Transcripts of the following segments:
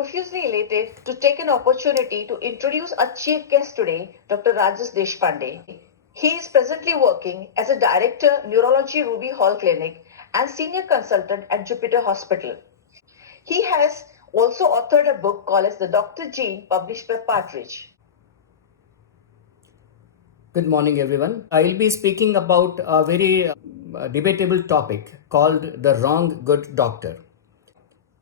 profusely elated to take an opportunity to introduce our chief guest today, Dr. Rajesh Deshpande. He is presently working as a director, Neurology Ruby Hall Clinic and senior consultant at Jupiter Hospital. He has also authored a book called as The Dr. Gene, published by Partridge. Good morning, everyone. I will be speaking about a very debatable topic called the wrong good doctor.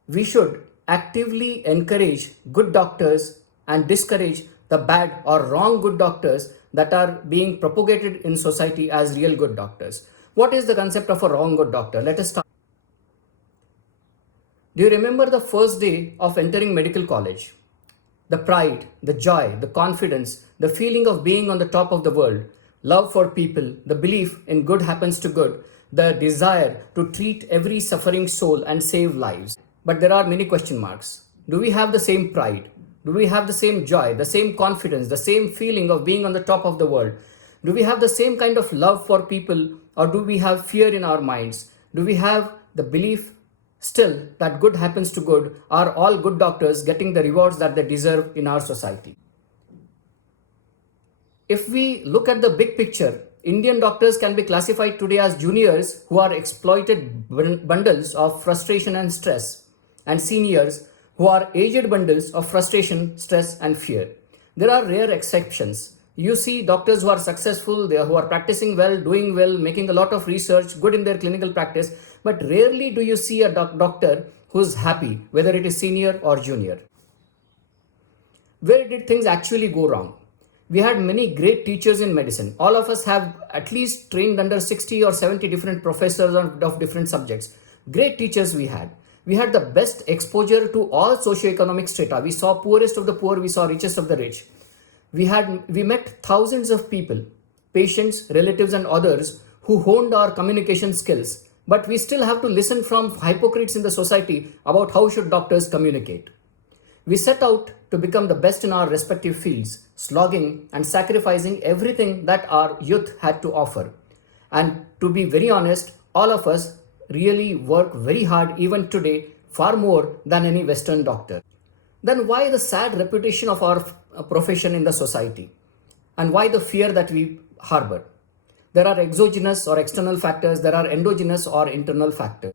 We should actively encourage good doctors and discourage the bad or wrong good doctors that are being propagated in society as real good doctors. What is the concept of a wrong good doctor? Let us start. Do you remember the first day of entering medical college? The pride, the joy, the confidence, the feeling of being on the top of the world, love for people, the belief in good happens to good, the desire to treat every suffering soul and save lives. But there are many question marks. Do we have the same pride? Do we have the same joy, the same confidence, the same feeling of being on the top of the world? Do we have the same kind of love for people, or do we have fear in our minds? Do we have the belief still that good happens to good? Are all good doctors getting the rewards that they deserve in our society? If we look at the big picture, Indian doctors can be classified today as juniors who are exploited bundles of frustration and stress, and seniors who are aged bundles of frustration, stress, and fear. There are rare exceptions. You see doctors who are successful, who are practicing well, doing well, making a lot of research, good in their clinical practice, but rarely do you see a doctor who's happy, whether it is senior or junior. Where did things actually go wrong? We had many great teachers in medicine. All of us have at least trained under 60 or 70 different professors of different subjects. Great teachers we had. We had the best exposure to all socioeconomic strata. We saw poorest of the poor, we saw richest of the rich. We met thousands of people, patients, relatives, and others who honed our communication skills. But we still have to listen from hypocrites in the society about how should doctors communicate. We set out to become the best in our respective fields, slogging and sacrificing everything that our youth had to offer. And to be very honest, all of us really work very hard even today, far more than any Western doctor. Then why the sad reputation of our profession in the society? And why the fear that we harbor? There are exogenous or external factors, there are endogenous or internal factors.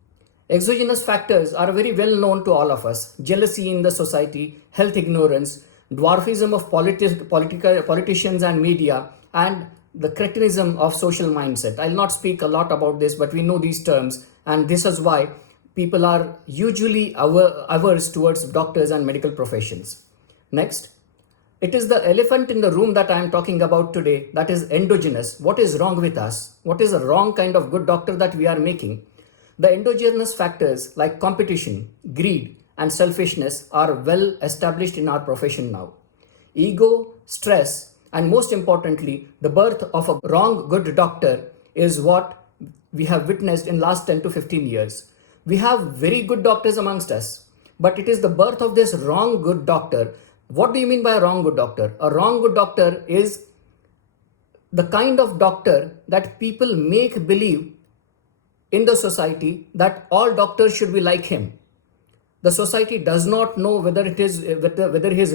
Exogenous factors are very well known to all of us. Jealousy in the society, health ignorance, dwarfism of politicians and media, and the cretinism of social mindset. I'll not speak a lot about this, but we know these terms, and this is why people are usually averse towards doctors and medical professions. Next, it is the elephant in the room that I am talking about today, that is endogenous. What is wrong with us? What is the wrong kind of good doctor that we are making? The endogenous factors like competition, greed, and selfishness are well established in our profession now. Ego, stress, and most importantly, the birth of a wrong good doctor is what we have witnessed in last 10 to 15 years. We have very good doctors amongst us, but it is the birth of this wrong good doctor. What do you mean by a wrong good doctor? A wrong good doctor is the kind of doctor that people make believe in the society that all doctors should be like him. The society does not know whether he is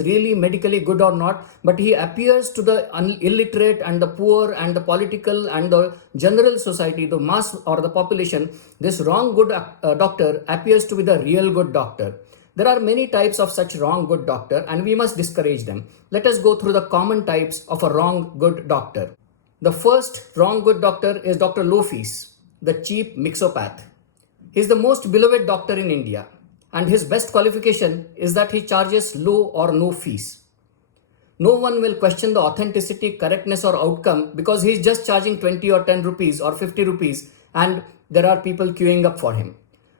really medically good or not, but he appears to the illiterate and the poor and the political and the general society, the mass or the population, this wrong good doctor appears to be the real good doctor. There are many types of such wrong good doctor, and we must discourage them. Let us go through the common types of a wrong good doctor. The first wrong good doctor is Dr. Low Fees, the cheap mixopath. He is the most beloved doctor in India, and his best qualification is that he charges low or no fees. No one will question the authenticity, correctness, or outcome because he is just charging 20 or 10 rupees or 50 rupees, and there are people queuing up for him.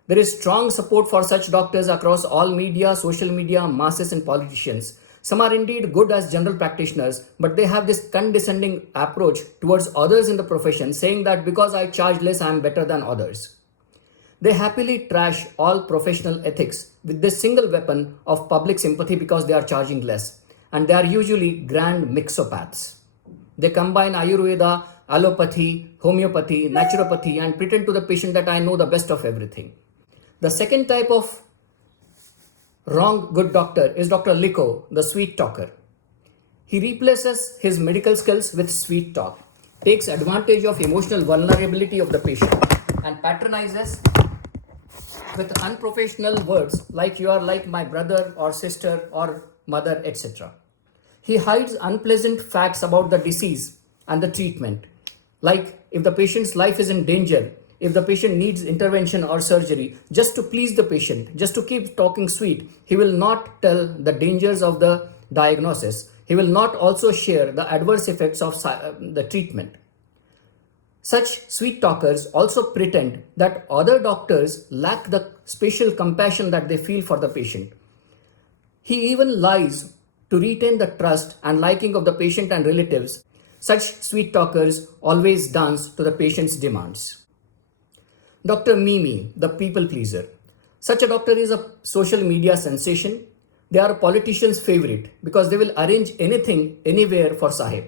There is strong support for such doctors across all media, social media, masses, and politicians. Some are indeed good as general practitioners, but they have this condescending approach towards others in the profession, saying that because I charge less, I am better than others. They happily trash all professional ethics with this single weapon of public sympathy because they are charging less. And they are usually grand mixopaths. They combine Ayurveda, allopathy, homeopathy, naturopathy, and pretend to the patient that I know the best of everything. The second type of wrong good doctor is Dr. Liko, the sweet talker. He replaces his medical skills with sweet talk, takes advantage of emotional vulnerability of the patient, and patronizes with unprofessional words like you are like my brother or sister or mother, etc. He hides unpleasant facts about the disease and the treatment, like if the patient's life is in danger, if the patient needs intervention or surgery, just to please the patient, just to keep talking sweet, he will not tell the dangers of the diagnosis. He will not also share the adverse effects of the treatment. Such sweet talkers also pretend that other doctors lack the special compassion that they feel for the patient. He even lies to retain the trust and liking of the patient and relatives. Such sweet talkers always dance to the patient's demands. Dr. Mimi, the people pleaser. Such a doctor is a social media sensation. They are a politician's favorite because they will arrange anything, anywhere for Sahib.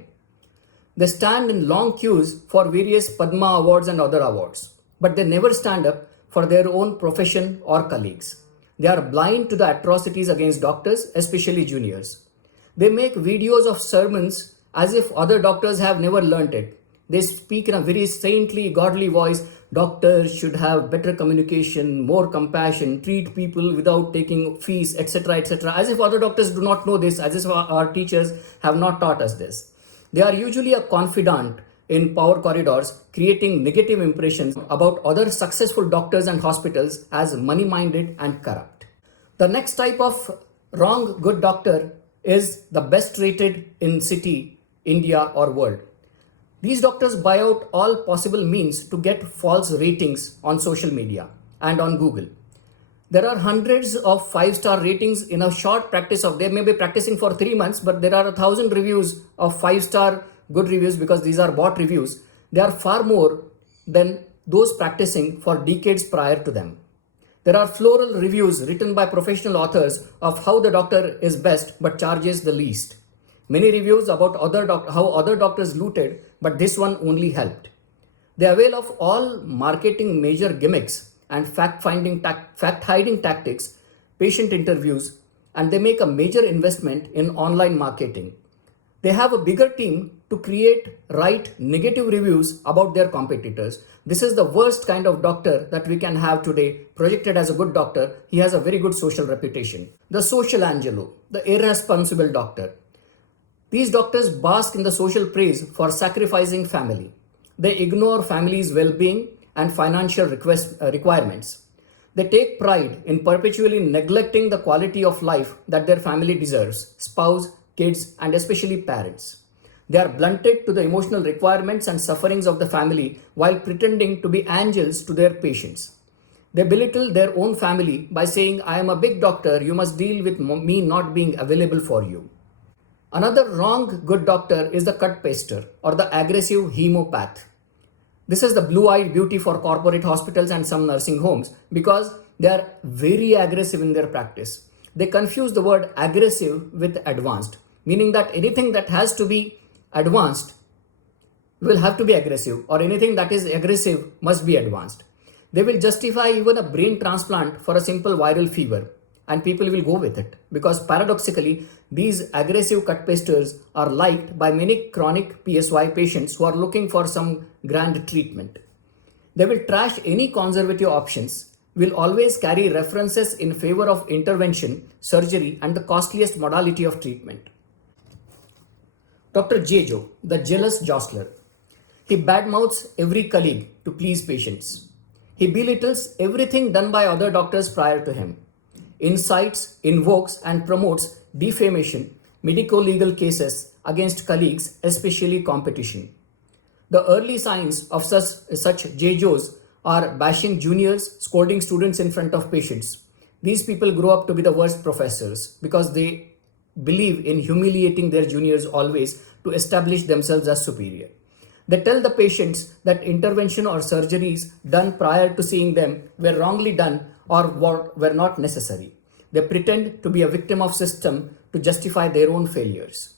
They stand in long queues for various Padma awards and other awards, but they never stand up for their own profession or colleagues. They are blind to the atrocities against doctors, especially juniors. They make videos of sermons as if other doctors have never learnt it. They speak in a very saintly, godly voice. Doctors should have better communication, more compassion, treat people without taking fees, etc., etc. As if other doctors do not know this, as if our teachers have not taught us this. They are usually a confidant in power corridors, creating negative impressions about other successful doctors and hospitals as money-minded and corrupt. The next type of wrong good doctor is the best rated in city, India or world. These doctors buy out all possible means to get false ratings on social media and on Google. There are hundreds of 5-star ratings in a short practice of, they may be practicing for 3 months, but there are 1,000 reviews of 5-star good reviews because these are bot reviews. They are far more than those practicing for decades prior to them. There are floral reviews written by professional authors of how the doctor is best but charges the least. Many reviews about how other doctors looted, but this one only helped. They avail of all marketing major gimmicks and fact-hiding tactics, patient interviews, and they make a major investment in online marketing. They have a bigger team to write negative reviews about their competitors. This is the worst kind of doctor that we can have today, projected as a good doctor. He has a very good social reputation. The social angelo, the irresponsible doctor. These doctors bask in the social praise for sacrificing family. They ignore family's well-being and financial requirements. They take pride in perpetually neglecting the quality of life that their family deserves, spouse, kids, and especially parents. They are blunted to the emotional requirements and sufferings of the family while pretending to be angels to their patients. They belittle their own family by saying, I am a big doctor, you must deal with me not being available for you. Another wrong good doctor is the cut paster or the aggressive hemopath. This is the blue-eyed beauty for corporate hospitals and some nursing homes because they are very aggressive in their practice. They confuse the word aggressive with advanced, meaning that anything that has to be advanced will have to be aggressive, or anything that is aggressive must be advanced. They will justify even a brain transplant for a simple viral fever, and people will go with it because paradoxically, these aggressive cut pasters are liked by many chronic PSY patients who are looking for some grand treatment. They will trash any conservative options, will always carry references in favor of intervention, surgery, and the costliest modality of treatment. Dr. Jejo, the jealous jostler. He badmouths every colleague to please patients. He belittles everything done by other doctors prior to him. Incites, invokes, and promotes defamation, medico-legal cases against colleagues, especially competition. The early signs of such Jejos are bashing juniors, scolding students in front of patients. These people grow up to be the worst professors because they believe in humiliating their juniors always to establish themselves as superior. They tell the patients that intervention or surgeries done prior to seeing them were wrongly done or were not necessary. They pretend to be a victim of system to justify their own failures.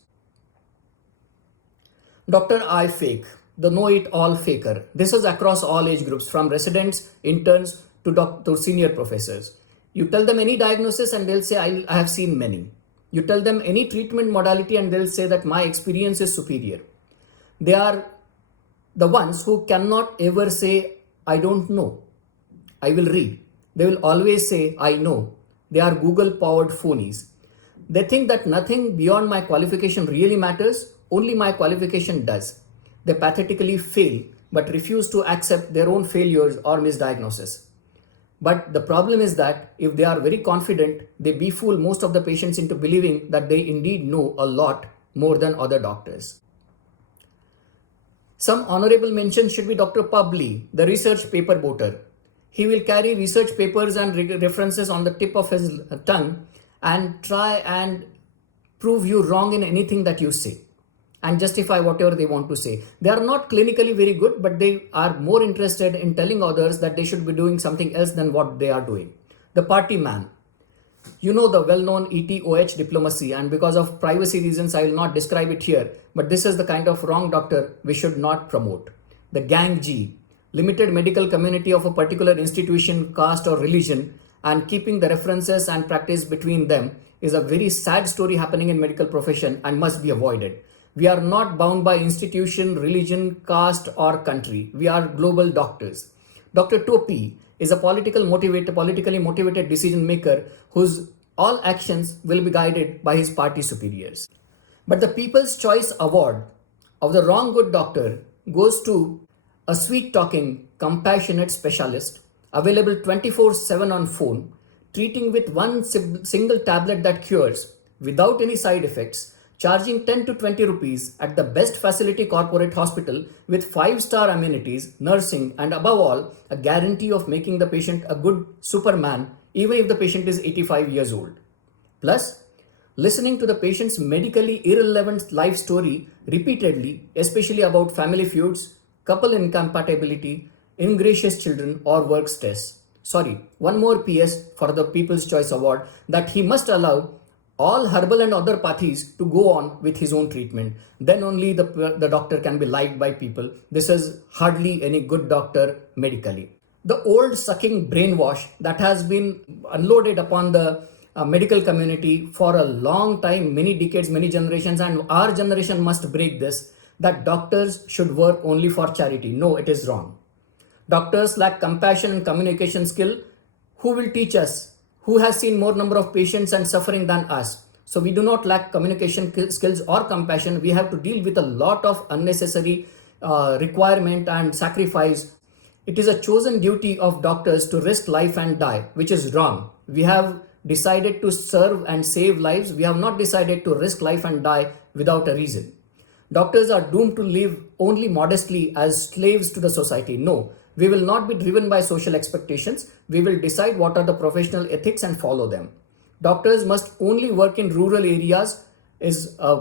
Dr. I Fake, the know-it-all faker. This is across all age groups, from residents, interns to senior professors. You tell them any diagnosis and they'll say, I have seen many. You tell them any treatment modality and they'll say that my experience is superior. They are the ones who cannot ever say, I don't know. I will read. They will always say, I know. They are Google powered phonies. They think that nothing beyond my qualification really matters, only my qualification does. They pathetically fail but refuse to accept their own failures or misdiagnosis. But the problem is that if they are very confident, they befool most of the patients into believing that they indeed know a lot more than other doctors. Some honorable mention should be Dr. Publi, the research paper boater. He will carry research papers and references on the tip of his tongue and try and prove you wrong in anything that you say and justify whatever they want to say. They are not clinically very good, but they are more interested in telling others that they should be doing something else than what they are doing. The party man. You know the well-known ETOH diplomacy, and because of privacy reasons, I will not describe it here, but this is the kind of wrong doctor we should not promote. The gang G. Limited medical community of a particular institution, caste or religion, and keeping the references and practice between them is a very sad story happening in medical profession and must be avoided. We are not bound by institution, religion, caste or country. We are global doctors. Dr. Topi is a politically motivated decision maker whose all actions will be guided by his party superiors. But the People's Choice Award of the wrong good doctor goes to a sweet-talking, compassionate specialist available 24/7 on phone, treating with one single tablet that cures without any side effects, charging 10 to 20 rupees at the best facility corporate hospital with 5-star amenities, nursing, and above all, a guarantee of making the patient a good superman even if the patient is 85 years old. Plus, listening to the patient's medically irrelevant life story repeatedly, especially about family feuds, couple incompatibility, ingracious children, or work stress. Sorry, one more PS for the People's Choice Award, that he must allow all herbal and other pathies to go on with his own treatment. Then only the doctor can be liked by people. This is hardly any good doctor medically. The old sucking brainwash that has been unloaded upon the medical community for a long time, many decades, many generations, and our generation must break this, that doctors should work only for charity. No, it is wrong. Doctors lack compassion and communication skill. Who will teach us? Who has seen more number of patients and suffering than us? So we do not lack communication skills or compassion. We have to deal with a lot of unnecessary requirement and sacrifice. It is a chosen duty of doctors to risk life and die, which is wrong. We have decided to serve and save lives. We have not decided to risk life and die without a reason. Doctors are doomed to live only modestly as slaves to the society. No, we will not be driven by social expectations. We will decide what are the professional ethics and follow them. Doctors must only work in rural areas is a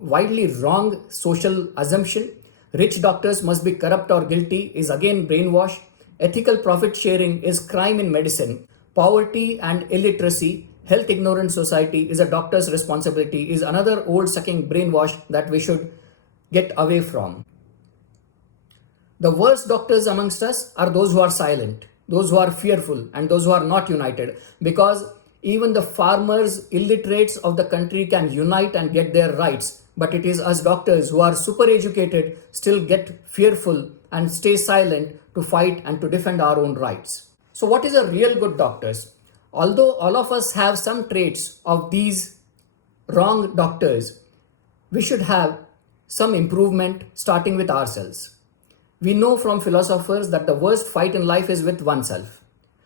widely wrong social assumption. Rich doctors must be corrupt or guilty is again brainwash. Ethical profit sharing is crime in medicine. Poverty and illiteracy, health ignorant society is a doctor's responsibility is another old sucking brainwash that we should get away from. The worst doctors amongst us are those who are silent, those who are fearful, and those who are not united, because even the farmers, illiterates of the country can unite and get their rights. But it is us doctors who are super educated still get fearful and stay silent to fight and to defend our own rights. So what is a real good doctors? Although all of us have some traits of these wrong doctors, we should have some improvement starting with ourselves. We know from philosophers that the worst fight in life is with oneself.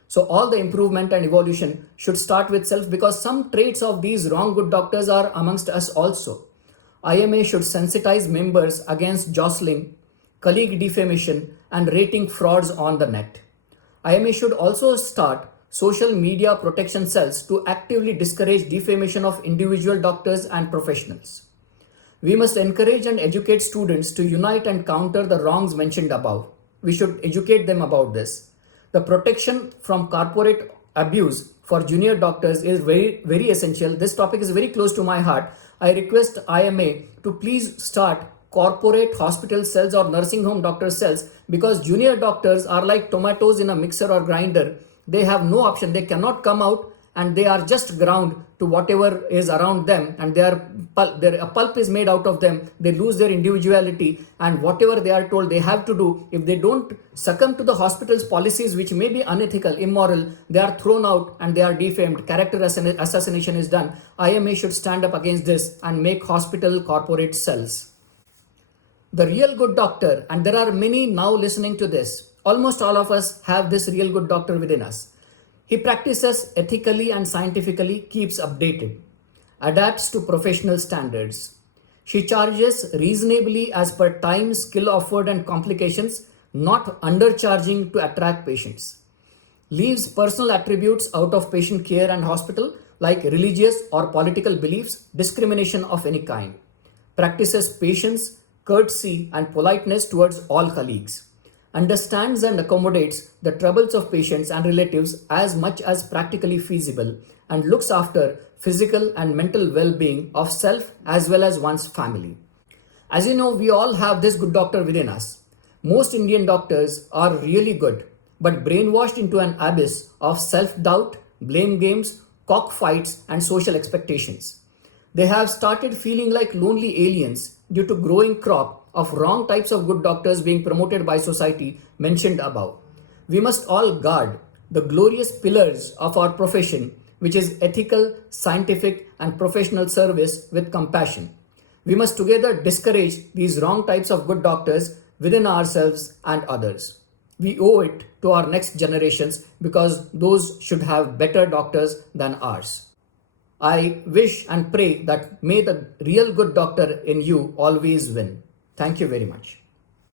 So all the improvement and evolution should start with self, because some traits of these wrong good doctors are amongst us also. IMA should sensitize members against jostling, colleague defamation, and rating frauds on the net. IMA should also start social media protection cells to actively discourage defamation of individual doctors and professionals. We must encourage and educate students to unite and counter the wrongs mentioned above. We should educate them about this. The protection from corporate abuse for junior doctors is very, very essential. This topic is very close to my heart. I request IMA to please start corporate hospital cells or nursing home doctor cells, because junior doctors are like tomatoes in a mixer or grinder. they have no option. They cannot come out and they are just ground to whatever is around them, and a pulp is made out of them. They lose their individuality, and whatever they are told they have to do, if they don't succumb to the hospital's policies, which may be unethical, immoral, they are thrown out and they are defamed. Character assassination is done. IMA should stand up against this and make hospital corporate cells. The real good doctor, and there are many now listening to this, almost all of us have this real good doctor within us. He practices ethically and scientifically, keeps updated, adapts to professional standards. She charges reasonably as per time, skill offered and complications, not undercharging to attract patients. Leaves personal attributes out of patient care and hospital like religious or political beliefs, discrimination of any kind. Practices patience, courtesy and politeness towards all colleagues. Understands and accommodates the troubles of patients and relatives as much as practically feasible, and looks after physical and mental well-being of self as well as one's family. As you know, we all have this good doctor within us. Most Indian doctors are really good, but brainwashed into an abyss of self-doubt, blame games, cockfights and social expectations. They have started feeling like lonely aliens due to growing crop of wrong types of good doctors being promoted by society mentioned above. We must all guard the glorious pillars of our profession, which is ethical, scientific and professional service with compassion. We must together discourage these wrong types of good doctors within ourselves and others. We owe it to our next generations because those should have better doctors than ours. I wish and pray that may the real good doctor in you always win. Thank you very much.